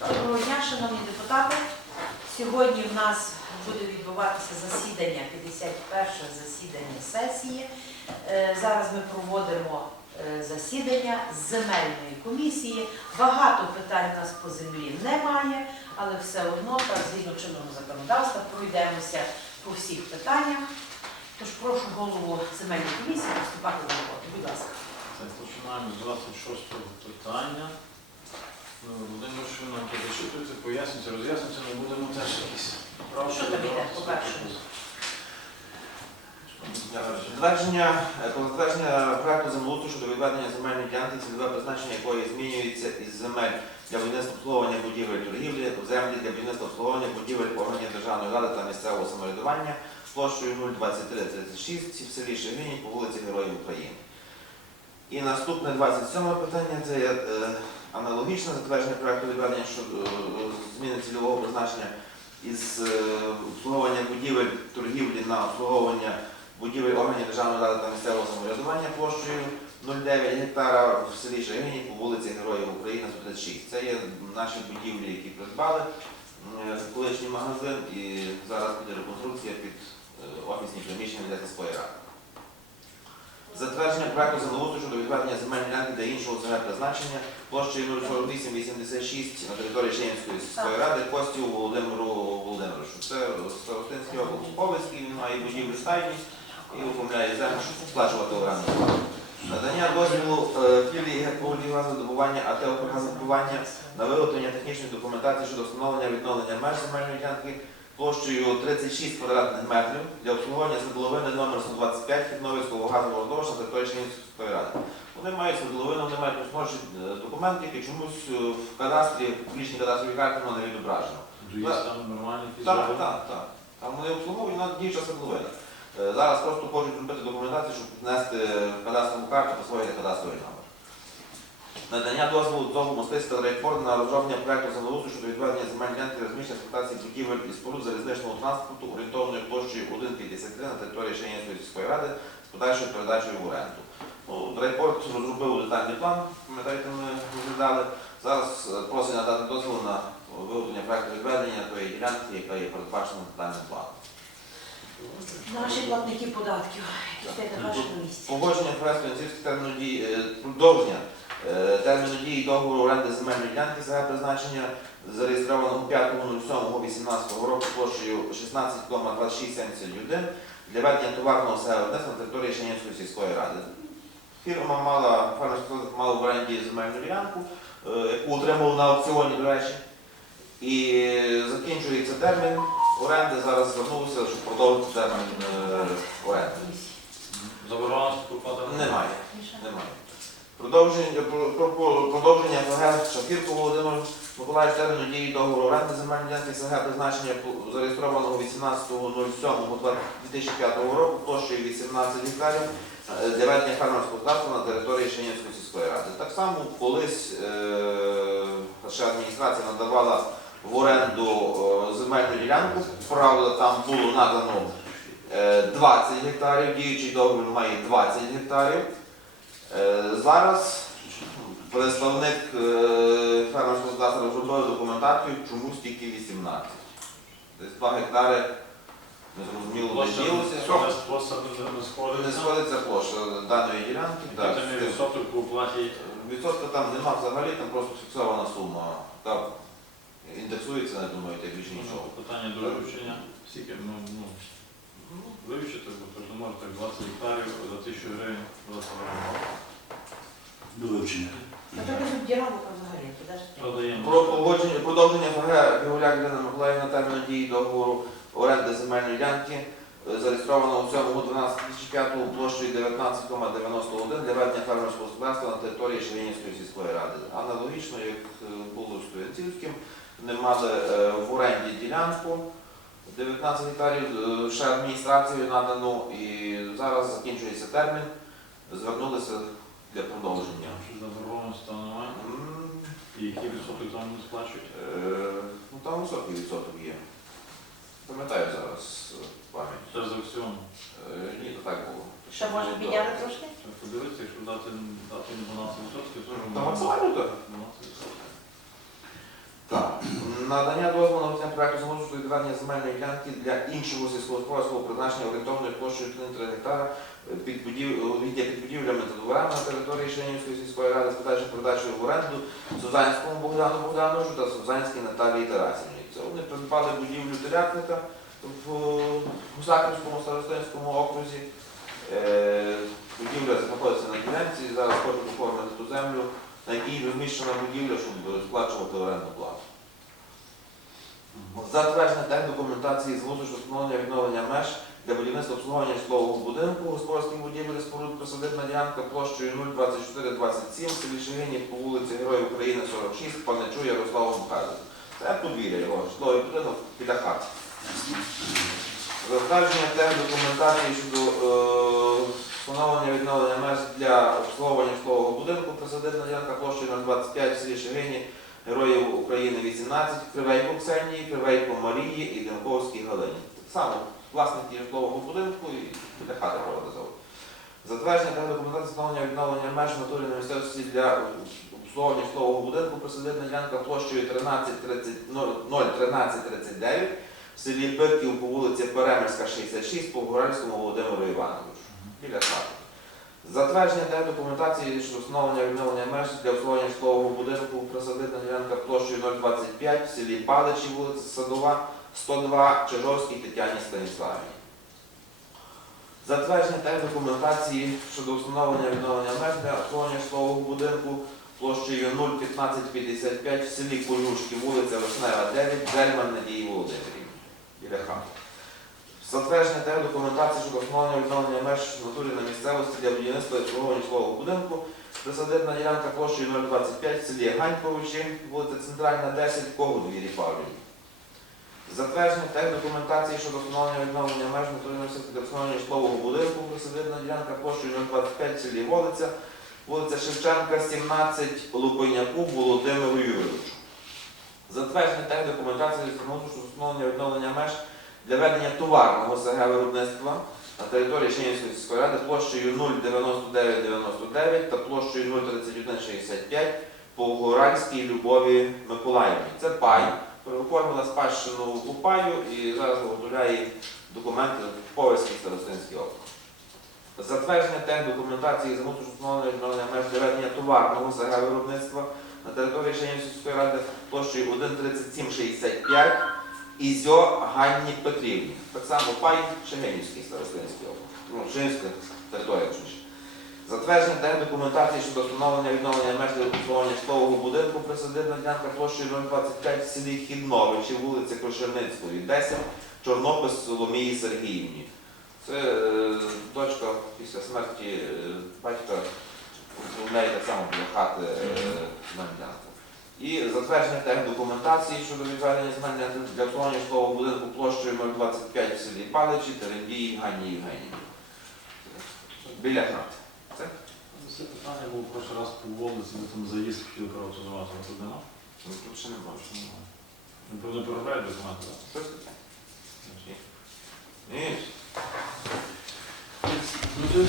Доброго дня, шановні депутати. Сьогодні в нас буде відбуватися засідання, 51 засідання сесії. Е, Зараз ми проводимо е, засідання земельної комісії. Багато питань у нас по землі немає, але все одно, так згідно чинного законодавства, пройдемося по всіх питаннях. Тож прошу голову земельної комісії приступати до роботи. Будь ласка. Так, починаємо з 26-го питання. Ну, Володимир Шимонко, зачитується, пояснюється, роз'яснюється, ми будемо теж якісь. Що там? Затвердження е, затвердження проекту землеустрою щодо відведення земельної ділянки, цільове призначення якої змінюється із земель для будівництва обслуговування будівель торгівлі, землі для будівництва обслуговування будівель органів державної влади та місцевого самоврядування площею 02336 в селі Шегині по вулиці Героїв України. І наступне 27 питання це аналогічне затвердження проекту відведення щодо е, зміни цільового призначення із е, обслуговування будівель торгівлі на обслуговування будівель органів державної влади та місцевого самоврядування площею 0,9 гектара в селі Шагині по вулиці Героїв України 136. Це є наші будівлі, які придбали, е, колишній магазин і зараз буде реконструкція під офісні приміщення для сільської ради. Затвердження проекту землеустрою щодо відведення земельної ділянки для іншого ЦГ призначення площею 04886 на території Шенівської сільської ради Костю Володимиру Володимировичу. Це Старостинський округ Повицький, він має будівлю стайні і оформляє землю, щоб сплачувати оренду. Надання дозволу е, філії «Герполі газодобування АТ «Укргазодобування» на виготовлення технічної документації щодо встановлення відновлення меж земельної ділянки площею 36 квадратних метрів для обслуговування свердловини номер 125 Підновицького газового родовища на території Шенівської ради. Вони мають свердловину, вони мають розмножені документи, які чомусь е, в кадастрі, в публічній кадастровій карті воно не відображено. Так, так, так. Там вони обслуговують вона діюча свердловина. Е, Зараз просто хочуть зробити документацію, щоб внести в кадастрову карту посвоїти кадастровий номер. Надання дозволу ДОВу мостицтва рейфорд на розроблення проекту землеустрою щодо відведення земельної ділянки розміщення експлуатації будівель і споруд залізничного транспорту орієнтовною площею 1,53 на території Шенівської сільської ради з подальшою передачею в оренду. Ну, Рейпорт розробив детальний план, пам'ятаєте, ми розглядали. Зараз е, просить надати дозвіл на виготовлення проекту відведення тої ділянки, яка є передбачена детальним планом. Наші платники податків, які стоять на вашому місці. Погодження проекту Інцівського терміну дії, е, продовження е, терміну дії договору оренди земельної ділянки за призначення зареєстрованого 5.07.18 року площею 16,2671 для ведення товарного виробництва на території Шенівської сільської ради. Фірма мала, мала в оренді земельну ділянку, е, яку отримав на аукціоні, до речі. І закінчується термін оренди. Зараз звернулися, щоб продовжити термін е, оренди. Заборгованості покладено? Немає. Немає. Продовження, про- про- про- продовження ФГ Шапірко Володимир Миколаївич терміну дії договору оренди земельної ділянки СГ призначення зареєстрованого 18.07.2005 року площею 18 гектарів е, для ведення фермерського господарства на території Шенівської сільської ради. Так само колись е, ще адміністрація надавала в оренду е, земельну ділянку, правда, там було надано е, 20 гектарів, діючий договір має 20 гектарів. Е, Зараз представник фермерського господарства розробив документацію, чомусь тільки 18. Десь 2 гектари незрозуміло Площа ділося. площа- не Не сходиться. сходиться площа даної ділянки. так. Відсоток по оплаті. Відсотка там нема взагалі, там просто фіксована сума. Там індексується, не думаю, як більше нічого. Питання до вивчення. Скільки, ну, ну, вивчити, бо то не може так 20 гектарів за 1000 гривень. 20 гривень. До вивчення. Ну, діалога взагалі. Продаємо. Про погодження продовження ФГ Геоляк Ірина Миколаївна терміну дії договору оренди земельної ділянки е, зареєстрованого в 7.12.2005 площею 19,91 для ведення фермерського господарства на території Шевенівської сільської ради. Аналогічно, як е, було з Туянцівським, вони мали е, в оренді ділянку 19 гектарів, е, ще адміністрацією надано, і зараз закінчується термін, звернулися для продовження. Що заборгованості там немає. І який відсоток там не сплачують? Е, Ну там високий відсоток є. Пам'ятаю зараз е, пам'ять. Це за аукціону. Е, Ні, то так було. Що, може, підняли трошки? Подивитися, якщо дати, дати їм 12%, то Та максимально так. 12%. Надання дозволу на визнання проекту замовлення відведення земельної ділянки для іншого сільськогосподарського призначення орієнтовною площею 3 гектара під будів... під будівлями та дворами на території Шенівської сільської ради з подальшою передачею в оренду Сузанському Богдану Богдановичу та Сузанській Наталії Тарасівні. Це вони придбали будівлю телятника в Гусаківському старостинському окрузі. Е, Будівля знаходиться на ділянці, зараз хочуть оформити ту землю, на якій розміщена будівля, щоб сплачувати орендну плату. Затвердження тех документації з внутрішнього встановлення відновлення меж для будівництва обслуговування житлового будинку, господарських будівель, споруд присадибна ділянка площею 02427 в селі Шегині по вулиці Героїв України 46, Паничу Ярославу Михайловичу. Це подвір'я його, житловий будинок біля хати. Затвердження тех документації щодо е, встановлення відновлення меж для обслуговування житлового будинку, присадибна ділянка площею 025 в селі Шегині, Героїв України 18, Кривейко Ксенії, Кривейко Марії і Демковській Галині. Так само власники житлового будинку і біля хати проводить. Затвердження та документації встановлення відновлення меж натурі на місцевості для обслуговування житлового будинку, присадибна ділянка площею 1330 01339 в селі Пирків по вулиці Перемирська, 66 по Горальському Володимиру Івановичу. Біля хати. Затвердження та документації щодо встановлення відновлення меж для обслуговування житлового будинку присадибна ділянка площею 025 в селі Паличі, вулиця Садова, 102 Чижовській Тетяні Станіславівні. Затвердження та документації щодо встановлення відновлення меж для обслуговування житлового будинку площею 01555 в селі Конюшки, вулиця Вишнева, 9, Зельман Надії Володимирівні. Біля хати. Затвердження та документації щодо встановлення відновлення меж в натурі на місцевості для будівництва і обслуговування житлового будинку. Присадибна ділянка площею 025 в селі Ганьковичі, вулиця Центральна, 10, Когудвірі Павлівні. Затвердження та документації щодо встановлення відновлення меж для обслуговування житлового будинку. Присадибна ділянка площею 025 в селі Волиця, вулиця Шевченка, 17, Лупиняку Володимиру Юрійовичу. Затвердження та документації щодо встановлення відновлення меж для ведення товарного СГ виробництва на території Шинівської сільської ради площею 09999 та площею 03165 по Горальській Любові Миколаївні. Це пай. Переоформила спадщину у паю і зараз виготовляє документи в Поварський старостинський округ. Затвердження тех документації з внутрішнього встановлення меж для ведення товарного СГ виробництва на території Шинівської сільської ради площею 13765 Ізьо Ганні Петрівні. Так само пай Шеменівський старостинський округ. Ну, Шемінська територія. Затвердження та документації щодо встановлення відновлення для обслуговування житлового будинку присадибна ділянка площею 025 в селі Хідновичі, вулиця Кошерницької, 10, Чорнопис Соломії Сергіївні. Це е, дочка після смерті е, батька у неї так само біля хати е, земельна ділянка. І затвердження тех документації щодо відведення земельної для обслуговування житлового будинку площею 025 в селі Паличі Терендії Ганні Євгенівні. Біля хати. Це питання було перший раз по вулиці, ми там заїзд хотіли приватизувати. а Тут нема. Ну, Тут ще не бачу. Ну, Вони переробляють документи, так? Щось таке? Ні. Ні. Ну,